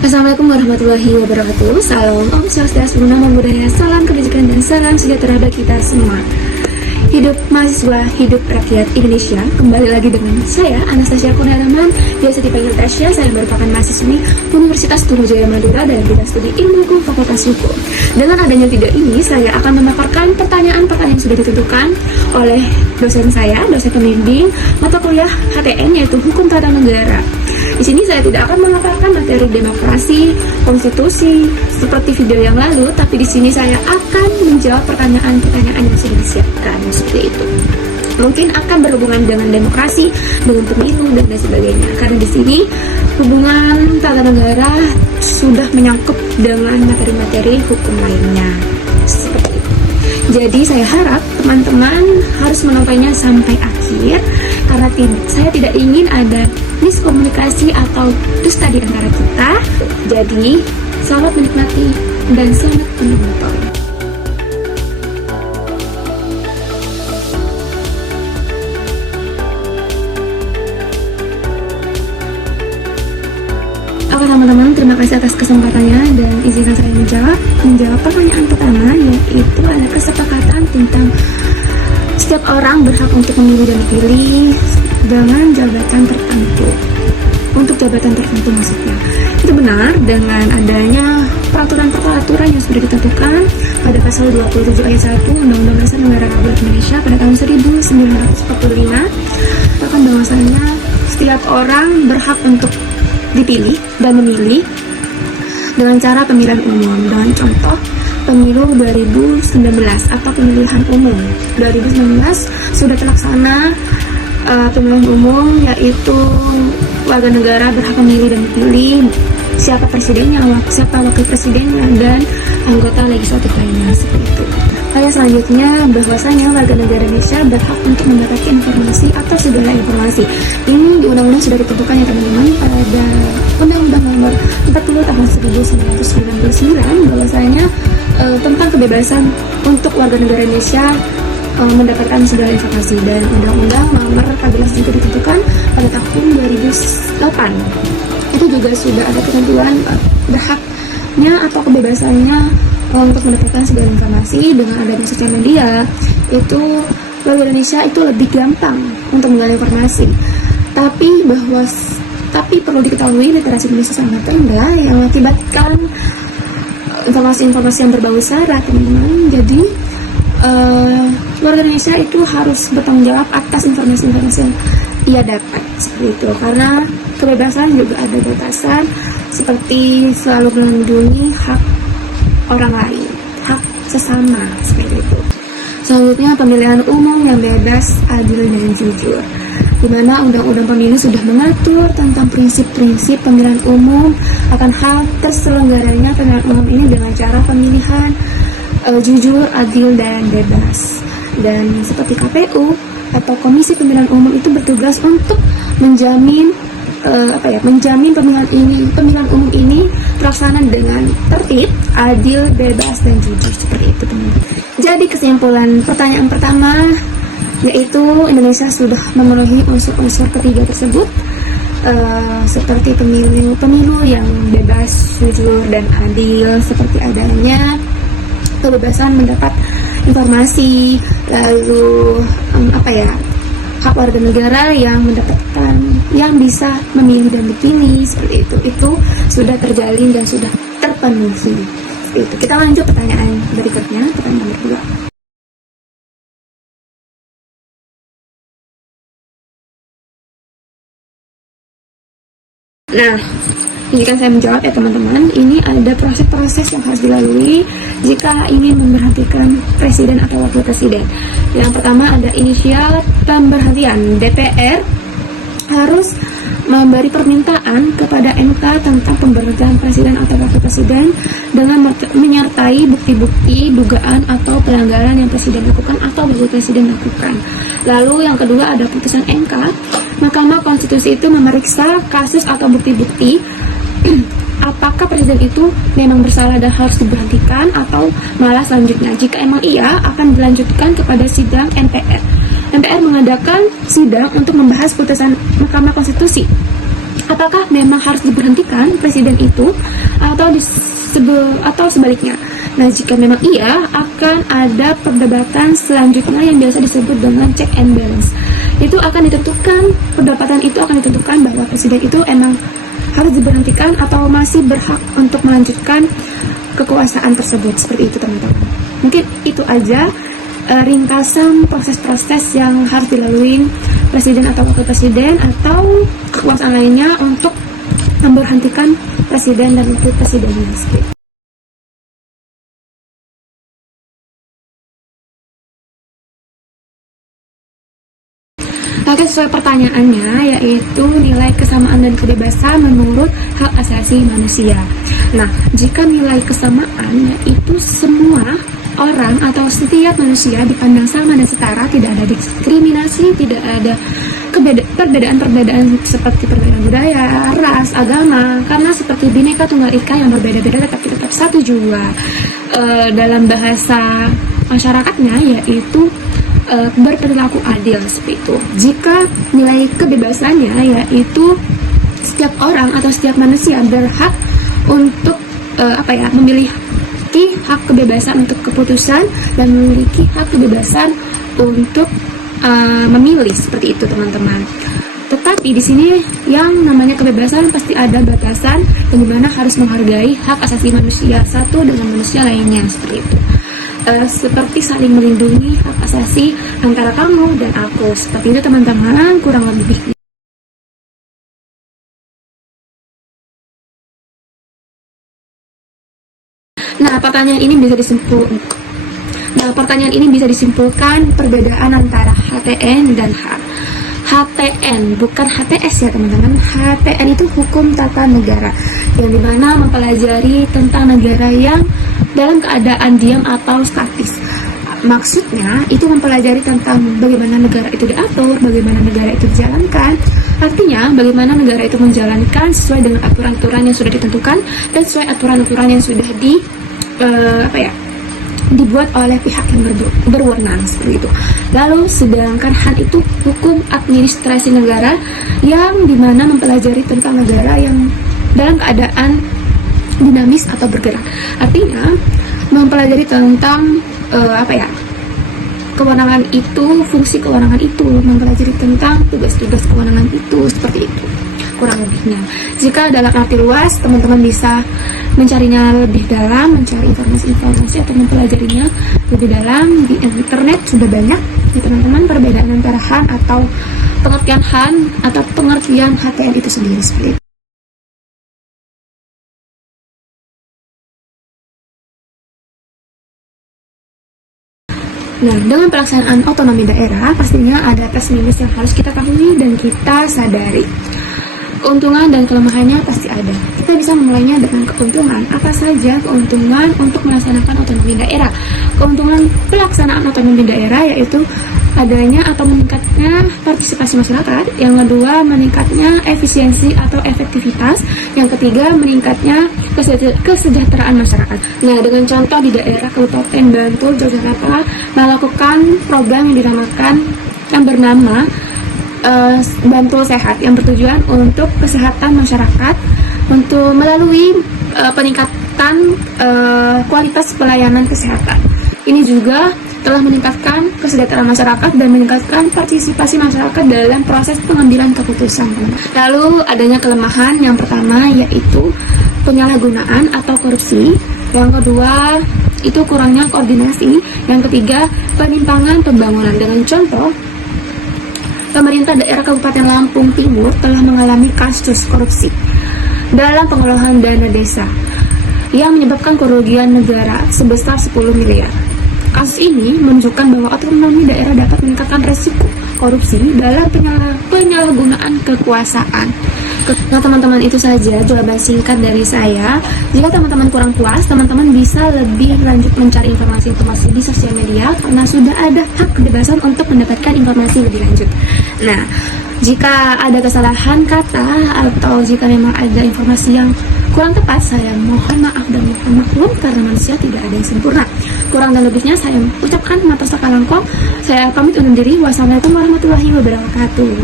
Assalamualaikum warahmatullahi wabarakatuh. Salam Om Swastiastu, Namo Buddhaya, salam kebajikan dan salam sejahtera bagi kita semua. Hidup mahasiswa, hidup rakyat Indonesia. Kembali lagi dengan saya, Anastasia Kurniaraman, biasa dipanggil Tasya. Saya merupakan mahasiswi Universitas Trunojoyo Madura dan bidang studi Ilmu Hukum Fakultas Hukum. Dengan adanya video ini, saya akan memaparkan pertanyaan-pertanyaan yang sudah ditentukan oleh dosen saya, dosen pembimbing mata kuliah HTN, yaitu Hukum Tata Negara. Di sini saya tidak akan memaparkan materi demokrasi, konstitusi seperti video yang lalu, tapi di sini saya akan menjawab pertanyaan-pertanyaan yang sudah disiapkan seperti itu. Mungkin akan berhubungan dengan demokrasi, dengan pemilu dan lain sebagainya. Karena di sini hubungan tata negara sudah menyangkut dengan materi-materi hukum lainnya. Seperti itu. Jadi saya harap teman-teman harus menontonnya sampai akhir, karena saya tidak ingin ada miskomunikasi atau dusta di antara kita. Jadi selamat menikmati dan selamat menonton. Oke teman-teman, terima kasih atas kesempatannya dan izinkan saya menjawab pertanyaan pertama, yaitu ada kesepakatan tentang setiap orang berhak untuk memilih dan dipilih dengan jabatan tertentu. Untuk jabatan tertentu maksudnya. Itu benar dengan adanya peraturan-peraturan yang sudah ditentukan pada pasal 27 ayat 1 Undang-Undang Dasar Negara Republik Indonesia pada tahun 1945, bahkan bahwasanya setiap orang berhak untuk dipilih dan memilih dengan cara pemilihan umum. Dengan contoh pemilu 2019 atau pemilihan umum 2019 sudah terlaksana pemilihan umum, yaitu warga negara berhak memilih dan dipilih siapa presidennya, siapa wakil presidennya, dan anggota legislatif lainnya seperti itu. Selanjutnya bahwasanya warga negara Indonesia berhak untuk mendapatkan informasi atau segala informasi. Ini di undang-undang sudah ditentukan ya teman-teman, pada Undang-Undang Nomor 40 Tahun 1999 bahwasanya tentang kebebasan untuk warga negara Indonesia mendapatkan segala informasi, dan Undang-Undang Nomor 14 juga ditentukan pada tahun 2008. Itu juga sudah ada ketentuan berhaknya atau kebebasannya untuk mendapatkan segala informasi. Dengan adanya sosial media, itu warga Indonesia itu lebih gampang untuk menggali informasi. Tapi perlu diketahui literasi Indonesia sangat rendah yang mengakibatkan informasi-informasi yang berbau sara teman-teman. Jadi warga Indonesia itu harus bertanggung jawab atas informasi-informasi yang ia dapat seperti itu, karena kebebasan juga ada batasan, seperti selalu melindungi hak orang lain, hak sesama seperti itu. Selanjutnya pemilihan umum yang bebas, adil dan jujur, di mana Undang-Undang Pemilu sudah mengatur tentang prinsip-prinsip pemilihan umum akan hal terselenggaranya pemilihan umum ini dengan cara pemilihan jujur, adil dan bebas. Dan seperti KPU atau Komisi Pemilihan Umum itu bertugas untuk menjamin pemilihan umum ini terlaksana dengan tertib, adil, bebas dan jujur seperti itu teman-teman. Jadi kesimpulan pertanyaan pertama yaitu Indonesia sudah memenuhi unsur-unsur ketiga tersebut, seperti pemilu yang bebas, jujur dan adil, seperti adanya kebebasan mendapat informasi, lalu hak warga negara yang bisa memilih dan dipilih seperti itu sudah terjalin dan sudah terpenuhi. Itu kita lanjut pertanyaan berikutnya, pertanyaan nomor 2. Nah, ini kan saya menjawab ya teman-teman. Ini ada proses-proses yang harus dilalui jika ingin memberhentikan presiden atau wakil presiden. Yang pertama ada inisial pemberhentian. DPR harus memberi permintaan kepada MK tentang pemberhentian presiden atau wakil presiden dengan menyertai bukti-bukti dugaan atau pelanggaran yang presiden lakukan atau wakil presiden lakukan. Lalu yang kedua ada putusan MK. Mahkamah Konstitusi itu memeriksa kasus atau bukti-bukti apakah presiden itu memang bersalah dan harus diberhentikan, atau malah selanjutnya jika emang iya akan dilanjutkan kepada sidang MPR. MPR mengadakan sidang untuk membahas putusan Mahkamah Konstitusi. apakah memang harus diberhentikan presiden itu atau sebaliknya. Nah, jika memang iya, akan ada perdebatan selanjutnya yang biasa disebut dengan check and balance. Itu akan ditentukan, perdebatan itu akan ditentukan bahwa presiden itu emang harus diberhentikan atau masih berhak untuk melanjutkan kekuasaan tersebut. Seperti itu teman-teman. Mungkin itu aja ringkasan proses-proses yang harus dilalui presiden atau wakil presiden atau kekuasaan lainnya untuk memberhentikan presiden dan wakil presidennya. Oke, sesuai pertanyaannya, yaitu nilai kesamaan dan kebebasan menurut hak asasi manusia. Nah, jika nilai kesamaan, yaitu semua orang atau setiap manusia dipandang sama dan setara, tidak ada diskriminasi, tidak ada perbedaan-perbedaan seperti perbedaan budaya, ras, agama, karena seperti Bhinneka Tunggal Ika yang berbeda-beda tetapi tetap satu jua. Dalam bahasa masyarakatnya, yaitu berperilaku adil seperti itu. Jika nilai kebebasannya, yaitu setiap orang atau setiap manusia berhak untuk memiliki hak kebebasan untuk keputusan dan memiliki hak kebebasan untuk memilih, seperti itu teman-teman. Tetapi di sini yang namanya kebebasan pasti ada batasan, yang dimana harus menghargai hak asasi manusia satu dengan manusia lainnya, seperti itu. Seperti saling melindungi hak asasi antara kamu dan aku, seperti itu teman-teman, kurang lebihnya. Nah, pertanyaan ini bisa disimpulkan perbedaan antara HTN dan HAR. HTN bukan HTS ya teman-teman. HTN itu hukum tata negara, yang dimana mempelajari tentang negara yang dalam keadaan diam atau statis. Maksudnya itu mempelajari tentang bagaimana negara itu diatur, bagaimana negara itu dijalankan. Artinya bagaimana negara itu menjalankan sesuai dengan aturan-aturan yang sudah ditentukan dan sesuai aturan-aturan yang sudah dibuat oleh pihak yang berwenang, seperti itu. Lalu sedangkan HAN itu hukum administrasi negara, yang dimana mempelajari tentang negara yang dalam keadaan dinamis atau bergerak. Artinya mempelajari tentang kewenangan itu, fungsi kewenangan itu, mempelajari tentang tugas-tugas kewenangan itu, seperti itu kurang lebihnya. Jika dalam arti luas, teman-teman bisa mencarinya lebih dalam, mencari informasi-informasi atau mempelajarinya lebih dalam di internet, sudah banyak ya teman-teman, perbedaan antara HAN atau pengertian HAN atau pengertian HTN itu sendiri, seperti itu. Nah, dengan pelaksanaan otonomi daerah, pastinya ada plus minus yang harus kita ketahui dan kita sadari. Keuntungan dan kelemahannya pasti ada. Kita bisa memulainya dengan keuntungan. Apa saja keuntungan untuk melaksanakan otonomi daerah? Keuntungan pelaksanaan otonomi daerah yaitu adanya atau meningkatnya partisipasi masyarakat. Yang kedua, meningkatnya efisiensi atau efektivitas. Yang ketiga, meningkatnya kesejahteraan masyarakat. Nah, dengan contoh di daerah Kabupaten Bantul, Yogyakarta melakukan program yang bernama Bantul Sehat, yang bertujuan untuk kesehatan masyarakat untuk melalui peningkatan kualitas pelayanan kesehatan. Ini juga telah meningkatkan kesejahteraan masyarakat dan meningkatkan partisipasi masyarakat dalam proses pengambilan keputusan. Lalu adanya kelemahan, yang pertama yaitu penyalahgunaan atau korupsi. Yang kedua itu kurangnya koordinasi. Yang ketiga, penyimpangan pembangunan. Dengan contoh, pemerintah daerah Kabupaten Lampung Timur telah mengalami kasus korupsi dalam pengelolaan dana desa yang menyebabkan kerugian negara sebesar 10 miliar. Kasus ini menunjukkan bahwa otonomi daerah dapat meningkatkan resiko korupsi dalam penyalahgunaan kekuasaan. Nah teman-teman, itu saja jawaban singkat dari saya. Jika teman-teman kurang puas, teman-teman bisa lebih lanjut mencari informasi-informasi di sosial media, karena sudah ada hak kebebasan untuk mendapatkan informasi lebih lanjut. Nah, jika ada kesalahan kata atau jika memang ada informasi yang kurang tepat, saya mohon maaf dan mohon maklum, karena manusia tidak ada yang sempurna. Kurang dan lebihnya saya ucapkan matur saka langkong. Saya pamit undur diri. Wassalamualaikum warahmatullahi wabarakatuh.